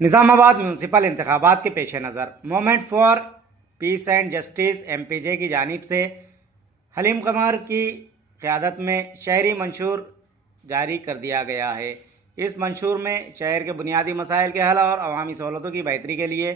Nizamabad municipal इंतखाबात के पेश नज़र movement for piece and justice MPJ की जानिब से हलीम कमर की क़यादत में शहरी मंशूर जारी कर दिया गया है। इस मंशूर में शहर के बुनियादी मसाइल के हल और अवामी सहूलतों की बेहतरी के लिए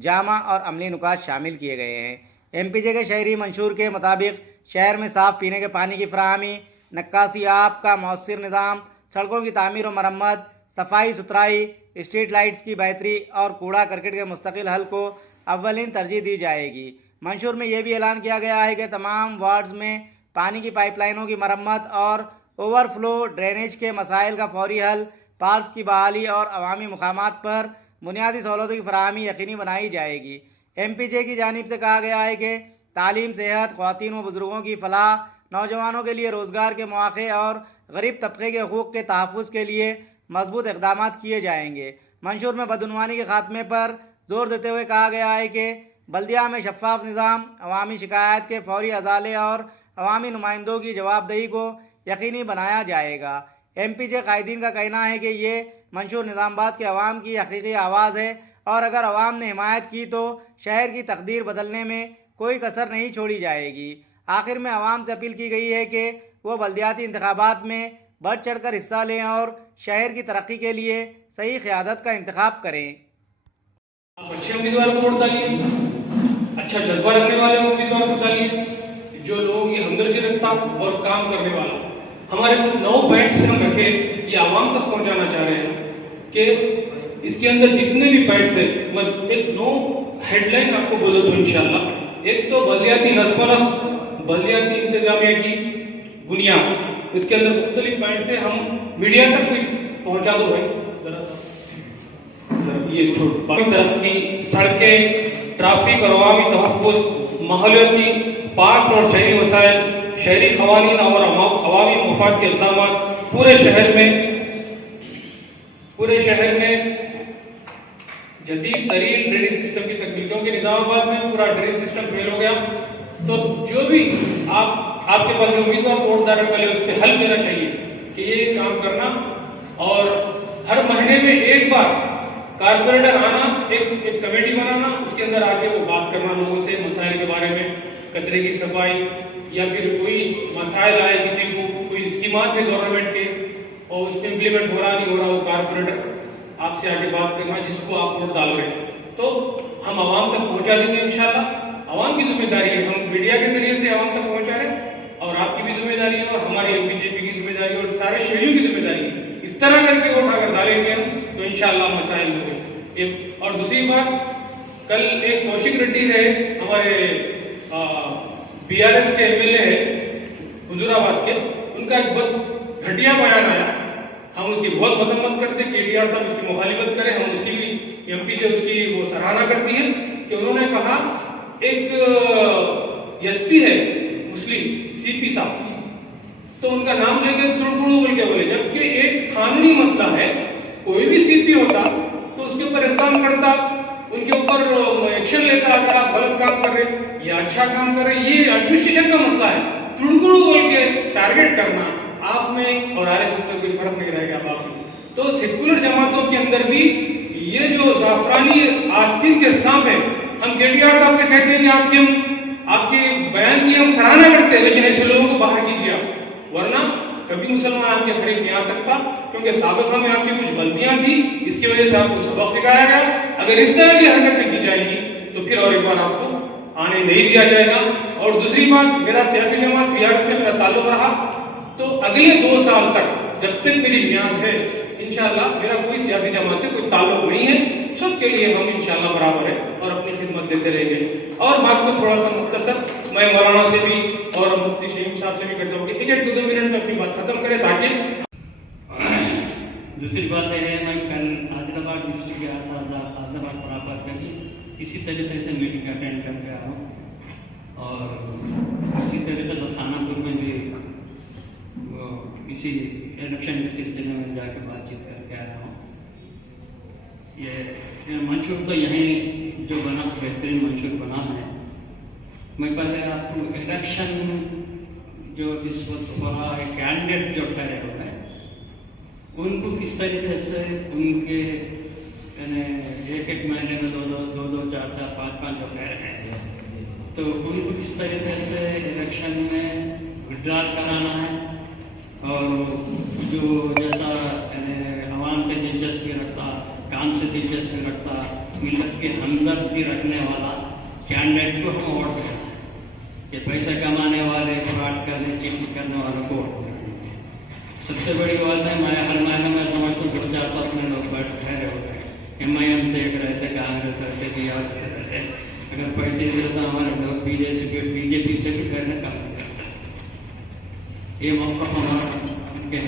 जामा और अमली नुकात शामिल किए गए हैं। MPJ के शहरी मंशूर के मुताबिक शहर में साफ़ पीने के पानी की फराहमी, नक्कासी आब का मौसर निज़ाम, सड़कों की तामीर और मरम्मत, सफाई सुथराई, स्ट्रीट लाइट्स की बेहतरी और कूड़ा करकट के मुस्तकिल हल को अव्वलीन तरजीह दी जाएगी। मंशूर में यह भी ऐलान किया गया है कि तमाम वार्ड्स में पानी की पाइपलाइनों की मरम्मत और ओवरफ्लो ड्रेनेज के मसाइल का फौरी हल, पार्क्स की बहाली और अवामी मुकामात पर बुनियादी सहूलतों की फराहमी यकीनी बनाई जाएगी। MPJ की जानिब से कहा गया है कि तालीम, सेहत, ख़वातीन व बुज़ुर्गों की फलाह, नौजवानों के लिए रोज़गार के मौक़े और गरीब तबके के हकूक़ के तहफ़्फ़ुज़ के लिए मजबूत इक़दाम किए जाएंगे। मंशूर में बदउनवानी के खात्मे पर जोर देते हुए कहा गया है कि बल्दिया में शफ़ाफ निज़ाम, अवामी शिकायत के फौरी अजाले और अवामी नुमाइंदों की जवाबदेही को यकीनी बनाया जाएगा। MPJ कायदीन का कहना है कि ये मंशूर निज़ामाबाद के अवाम की हकीकी आवाज़ है और अगर अवाम ने हिमायत की तो शहर की तकदीर बदलने में कोई कसर नहीं छोड़ी जाएगी। आखिर में अवाम से अपील की गई है कि वो बल्दियाती इंतखाबात में बढ़ चढ़ कर हिस्सा लें और शहर की तरक्की के लिए सही क़यादत का इंतखाब करें। आप अच्छे उम्मीदवार को वोट डालिए, अच्छा जज्बा रखने वाले उम्मीदवार को डालिए, जो लोगों की हमदर्दी रखता और काम करने वाला। हमारे 9 पॉइंट्स हम रखे, ये आवाम तक पहुंचाना चाह रहे हैं कि इसके अंदर जितने भी पॉइंट्स है, मैं एक 9 हेडलाइन आपको बोल दूं इंशाल्लाह। एक तो बल्दियाती नज़्म, बल्दियाती इंतजामिया की बुनियाद, इसके अंदर मुख्तलिफ पॉइंट से हम मीडिया तक भी पहुंचा दो भाई ये तरक्की, सड़कें, ट्रैफिक और अवामी तहफ़्फ़ुज़, माहौलियाती, पार्क और शहरी मसाइल, शहरी क़वानीन और अवामी मफाद के इक़दाम पूरे शहर में जदीद तरीन ड्रेनेज सिस्टम की तकमील, क्योंकि निज़ामाबाद में पूरा ड्रेनेज सिस्टम फेल हो गया। तो जो भी आपके पास जो उम्मीदवार वोट डालने वाले उस पर हल देना चाहिए कि ये काम करना, और हर महीने में एक बार कारपोरेटर आना, एक कमेटी बनाना, उसके अंदर आके वो बात करना लोगों से मसाइल के बारे में, कचरे की सफाई या फिर कोई मसाइल आए किसी को, कोई स्कीमात थे गवर्नमेंट के और उसमें इम्प्लीमेंट हो रहा नहीं हो रहा, वो कारपोरेटर आपसे आके बात करना जिसको आप वोट डाल रहे हैं, तो हम आवाम तक पहुंचा देंगे इंशाल्लाह। आवाम की जिम्मेदारी है, हम मीडिया के जरिए से आवाम तक पहुंचा रहे और आपकी भी जिम्मेदारी है और हमारी MPJP की जिम्मेदारी है और सारे शहरियों की जिम्मेदारी है। इस तरह करके वोट अगर डालेंगे तो इंशाल्लाह मसाइल होंगे। एक और दूसरी बात, कल एक कौशिक रेड्डी है हमारे BRS के MLA है हुजूराबाद के, उनका एक बहुत घटिया बयान आया। हम उसकी बहुत मजम्मत करते हैं, KTR साहब उसकी मुखालिफत करें, हम उसकी भी MPJ उसकी वो सराहना करती है कि उन्होंने कहा एक SP है मुस्लिम CP साहब, तो उनका नाम लेके तुड़पुड़ू बोल के बोले, जबकि एक कानूनी मसला है, कोई भी CP होता तो उसके ऊपर इक़दाम करता, उनके ऊपर एक्शन लेता, अगर आप गलत काम कर रहे या अच्छा काम कर रहे, ये एडमिनिस्ट्रेशन का मसला है। तुड़पुड़ू बोल के टारगेट करना, आप में और RS में कोई फर्क नहीं रहेगा आप में। तो सेकुलर जमातों के अंदर भी ये जो जाफरानी आस्तीन के सांप है, हम KTR साहब से कहते हैं कि आपके बयान की हम सराहना करते हैं, लेकिन ऐसे लोगों को बाहर कीजिए आप, वरना कभी मुसलमान आपके शरीफ नहीं आ सकता, क्योंकि साबिक़ा में आपकी कुछ गलतियां थी, इसकी वजह से आपको सबक सिखाया गया। अगर इस तरह की हरकतें की जाएगी तो फिर और एक बार आपको आने नहीं दिया जाएगा। और दूसरी बात, मेरा सियासी जमात BRS से मेरा ताल्लुक रहा, तो अगले 2 साल तक जब तक मेरी मियाद है इंशाल्लाह मेरा कोई सियासी जमात से कोई ताल्लुक नहीं है, सबके लिए हम इंशाल्लाह बराबर है और अपनी खिदमत देते रहेंगे। और बात को थोड़ा सा मुख्तसर मैं मौलाना से भी और मुफ्ती शहीम साहब से भी करता हूँ कि 1-2 मिनट में अपनी बात खत्म करें ताकि। दूसरी बात यह है, मैं कल आदिलाबाद डिस्ट्रिक्ट गया था, आदिलाबाद बराबर में भी इसी तरीके से मीटिंग अटेंड कर गया हूँ और इसी तरीके से थानापुर में भी इसी इलेक्शन के सिलसिले में जाकर बातचीत करके आया हूँ। ये मंशूर तो यहीं जो बना, बेहतरीन मंशूर बना है। मैं पहले आपको इलेक्शन जो इस वक्त हो रहा है, कैंडिडेट जो ठहरे हुए हैं उनको किस तरीके से उनके एक एक महीने में दो चार चार पाँच जो कह रहे हैं, तो उनको किस तरीके से इलेक्शन में विड्रॉल कराना है और जो जैसा आवाम से दिलचस्पी रखता, काम से दिलचस्पी रखता, मिलत के हमदर्दी रखने वाला कैंडिडेट को हम वोट देना है। ये पैसा कमाने वाले, फ्रॉड करने, चीटिंग करने वालों को वोट देना है। सबसे बड़ी बात है, मैं हर महीने में समझता हूँ 2-4 में लोग ठहरे होते हैं, MIM से एक रहते, कांग्रेस रहते, बिहार से रहते। अगर पैसे देता हमारे लोग बीजेपी से भी करने काम करता है। ये मौका हमारा के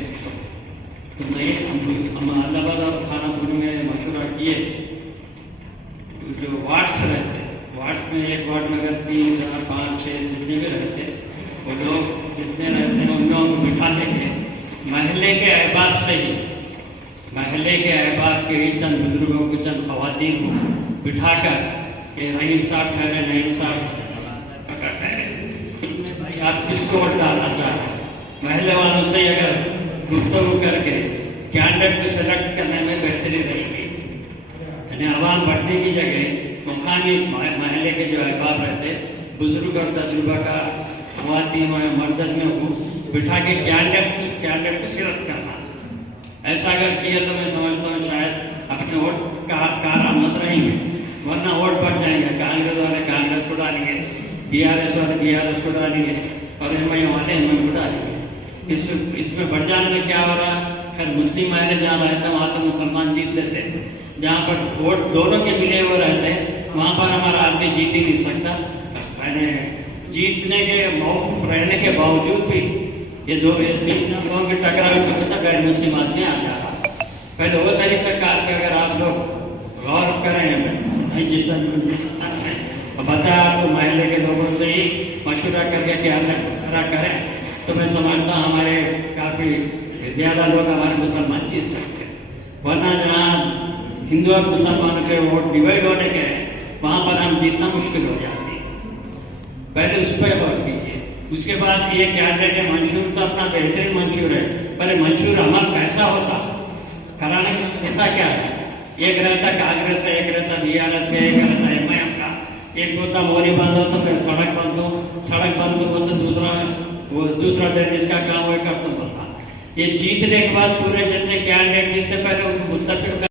तो नहीं, हम अहमदाबाद और खानापुर में मशूरा किए। जो वार्ड्स रहते, वार्ड्स में एक वार्ड में अगर 3, 4, 5, 6 जितने भी रहते, वो लोग जितने रहते हैं उन लोगों को बिठा देंगे महल्ले के अहबाब से ही, महल्ले के अहबाब के ही चंद बुजुर्गों को, चंद खवातीन को बिठाकर कि रहीम साहब ठहरे, नईम साहब ठहरे, भाई आप किसको वोट डालना चाहते हैं, महल्ले वालों से अगर गुफ्तगू करके कैंडिडेट को सेलेक्ट करने में बेहतरी रहेगी। यानी आवाम बढ़ने की जगह मुकामी महल्ले के जो अहबाब रहते, बुजुर्ग और तजुर्बा का खवातीन और मर्दन में वो बिठा के कैंडिडेट को सिलेक्ट करना। ऐसा अगर किया तो मैं समझता हूँ शायद अपने वोट कारआमद रहेंगे, वरना वोट बढ़ जाएंगे। कांग्रेस वाले कांग्रेस को डालेंगे, BRS वाले BRS को डालेंगे और MIM वाले MIM को डालेंगे। इसमें बढ़ जाने में क्या हो रहा है, खैर मुस्लिम महले जहाँ रहते हैं वहाँ तो मुसलमान जीत लेते हैं, जहाँ पर वोट दोनों के मिले हुए रहते हैं वहाँ पर हमारा आदमी जीत ही नहीं सकता। मैंने जीतने के मौके रहने के बावजूद भी ये दो लोगों के टकराव में गैर मुस्लिम आदमी आ जा रहा। पहले वो तरीक़ाकार के अगर आप लोग गौर करें, जिस बताया आपको महल्ले के लोगों से ही मशवरा करके क्या करें, तो मैं समझता हूँ हमारे काफ़ी ज़्यादा लोग हमारे मुसलमान जीत सकते हैं। वरना जहाँ हिंदू और मुसलमानों के वोट डिवाइड होने के हैं वहाँ पर हम जीतना मुश्किल हो जाती है। पहले उस पर गौर कीजिए। उसके बाद ये कैंडिडेट है मंशूर, तो अपना बेहतरीन मंशूर है, पहले मंशूर अमल कैसा होता कराने का तरीका क्या है। एक रहता कांग्रेस का, एक रहता BRS का, एक रहता MIM का, एक होता मोरी बंद हो तो फिर सड़क बंद हो, सड़क बंद हो तो दूसरा ड्रेनेज का काम वही करता होता। ये जीतने के बाद पूरे जितने कैंडिडेट जीतने पहले उनको मुस्तकिल